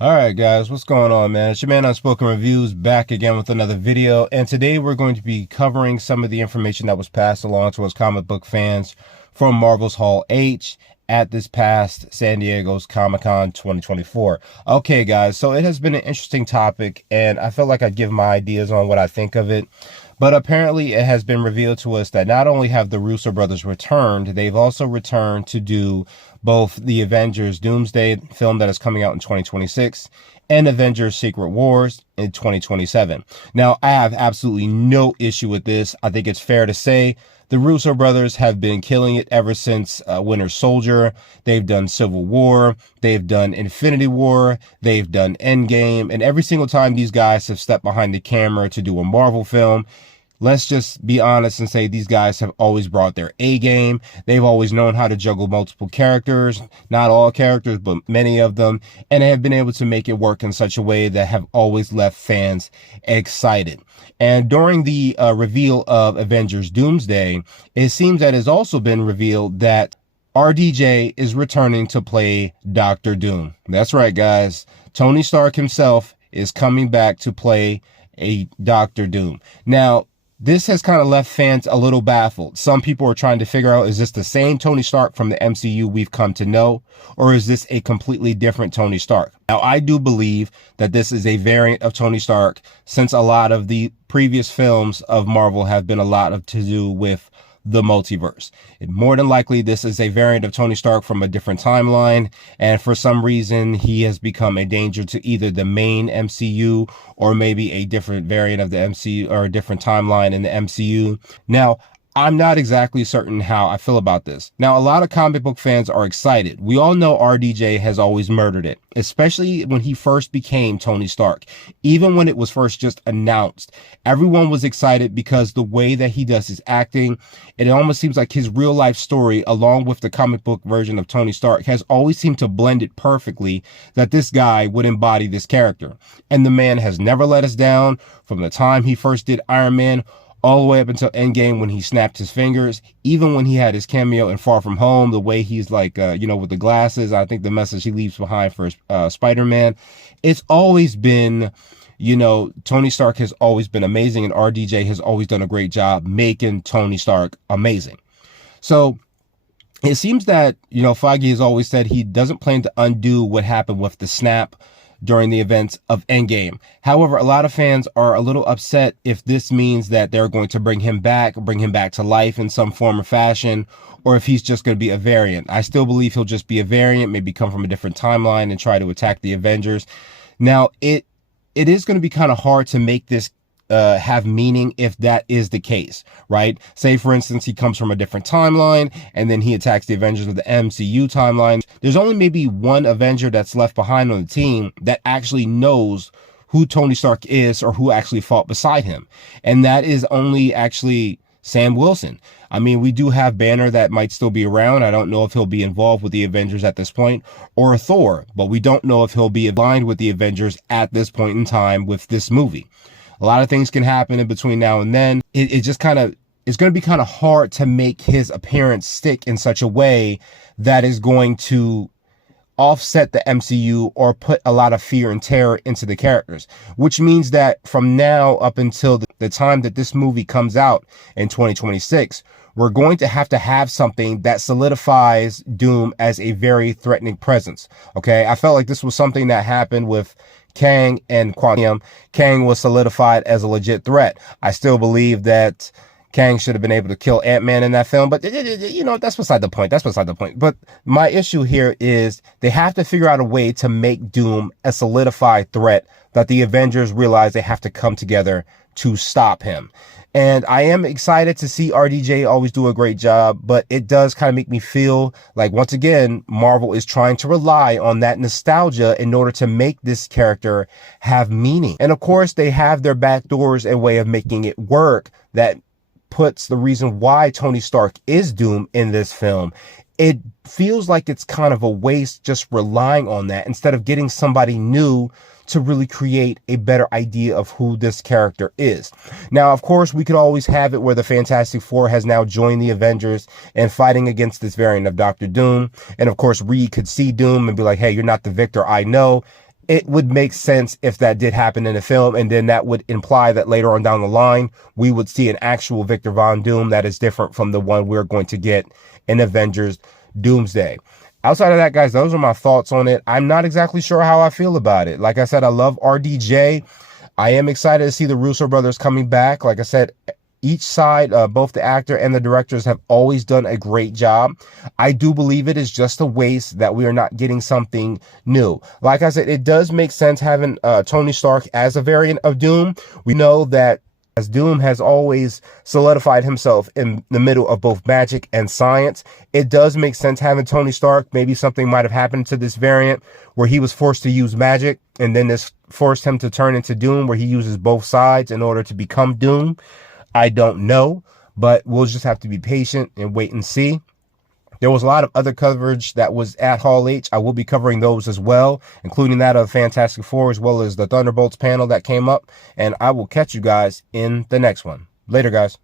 Alright guys, what's going on, man? It's your man Unspoken Reviews back again with another video, and today we're going to be covering some of the information that was passed along to us comic book fans from Marvel's Hall H at this past San Diego's Comic-Con 2024. Okay guys, so it has been an interesting topic and I felt like I'd give my ideas on what I think of it. But apparently it has been revealed to us that not only have the Russo brothers returned, they've also returned to do both the Avengers Doomsday film that is coming out in 2026 and Avengers Secret Wars in 2027. Now, I have absolutely no issue with this. I think it's fair to say the Russo brothers have been killing it ever since Winter Soldier. They've done Civil War. They've done Infinity War. They've done Endgame. And every single time these guys have stepped behind the camera to do a Marvel film, let's just be honest and say these guys have always brought their A game. They've always known how to juggle multiple characters, not all characters, but many of them, and they have been able to make it work in such a way that have always left fans excited. And during the reveal of Avengers Doomsday, it seems that it's also been revealed that RDJ is returning to play Doctor Doom. That's right, guys. Tony Stark himself is coming back to play a Doctor Doom. Now, this has kind of left fans a little baffled. Some people are trying to figure out, is this the same Tony Stark from the MCU we've come to know, or is this a completely different Tony Stark? Now, I do believe that this is a variant of Tony Stark, since a lot of the previous films of Marvel have been a lot of to do with the multiverse. And more than likely, this is a variant of Tony Stark from a different timeline, and for some reason, he has become a danger to either the main MCU or maybe a different variant of the MCU or a different timeline in the MCU. Now, I'm not exactly certain how I feel about this. Now, a lot of comic book fans are excited. We all know RDJ has always murdered it, especially when he first became Tony Stark. Even when it was first just announced, everyone was excited because the way that he does his acting, it almost seems like his real life story, along with the comic book version of Tony Stark, has always seemed to blend it perfectly, that this guy would embody this character. And the man has never let us down from the time he first did Iron Man all the way up until Endgame when he snapped his fingers, even when he had his cameo in Far From Home, the way he's like, with the glasses, I think the message he leaves behind for Spider-Man. It's always been, Tony Stark has always been amazing, and RDJ has always done a great job making Tony Stark amazing. So it seems that, Feige has always said he doesn't plan to undo what happened with the snap during the events of Endgame. However, a lot of fans are a little upset if this means that they're going to bring him back to life in some form or fashion, or if he's just going to be a variant. I still believe he'll just be a variant, maybe come from a different timeline and try to attack the Avengers. Now, it is going to be kind of hard to make this have meaning if that is the case, right? Say, for instance, he comes from a different timeline and then he attacks the Avengers of the MCU timeline. There's only maybe one Avenger that's left behind on the team that actually knows who Tony Stark is or who actually fought beside him. And that is only actually Sam Wilson. I mean, we do have Banner that might still be around. I don't know if he'll be involved with the Avengers at this point, or Thor, but we don't know if he'll be aligned with the Avengers at this point in time with this movie. A lot of things can happen in between now and then. It's going to be kind of hard to make his appearance stick in such a way that is going to offset the MCU or put a lot of fear and terror into the characters, which means that from now up until the time that this movie comes out in 2026, we're going to have something that solidifies Doom as a very threatening presence. Okay. I felt like this was something that happened with Kang and Quantum. Kang was solidified as a legit threat. I still believe that Kang should have been able to kill Ant-Man in that film, but that's beside the point. That's beside the point. But my issue here is they have to figure out a way to make Doom a solidified threat that the Avengers realize they have to come together to stop him. And I am excited to see RDJ always do a great job, but it does kind of make me feel like, once again, Marvel is trying to rely on that nostalgia in order to make this character have meaning. And of course, they have their back doors and way of making it work that puts the reason why Tony Stark is Doom in this film. It feels like it's kind of a waste just relying on that instead of getting somebody new to really create a better idea of who this character is. Now, of course, we could always have it where the Fantastic Four has now joined the Avengers and fighting against this variant of Doctor Doom. And of course, Reed could see Doom and be like, hey, you're not the victor, I know. it would make sense if that did happen in the film, and then that would imply that later on down the line, we would see an actual Victor Von Doom that is different from the one we're going to get in Avengers Doomsday. Outside of that, guys, those are my thoughts on it. I'm not exactly sure how I feel about it. Like I said, I love RDJ. I am excited to see the Russo brothers coming back. Like I said, each side, both the actor and the directors have always done a great job. I do believe it is just a waste that we are not getting something new. Like I said, it does make sense having Tony Stark as a variant of Doom. We know that as Doom has always solidified himself in the middle of both magic and science, it does make sense having Tony Stark. Maybe something might have happened to this variant where he was forced to use magic, and then this forced him to turn into Doom, where he uses both sides in order to become Doom. I don't know, but we'll just have to be patient and wait and see. There was a lot of other coverage that was at Hall H. I will be covering those as well, including that of Fantastic Four, as well as the Thunderbolts panel that came up. And I will catch you guys in the next one. Later, guys.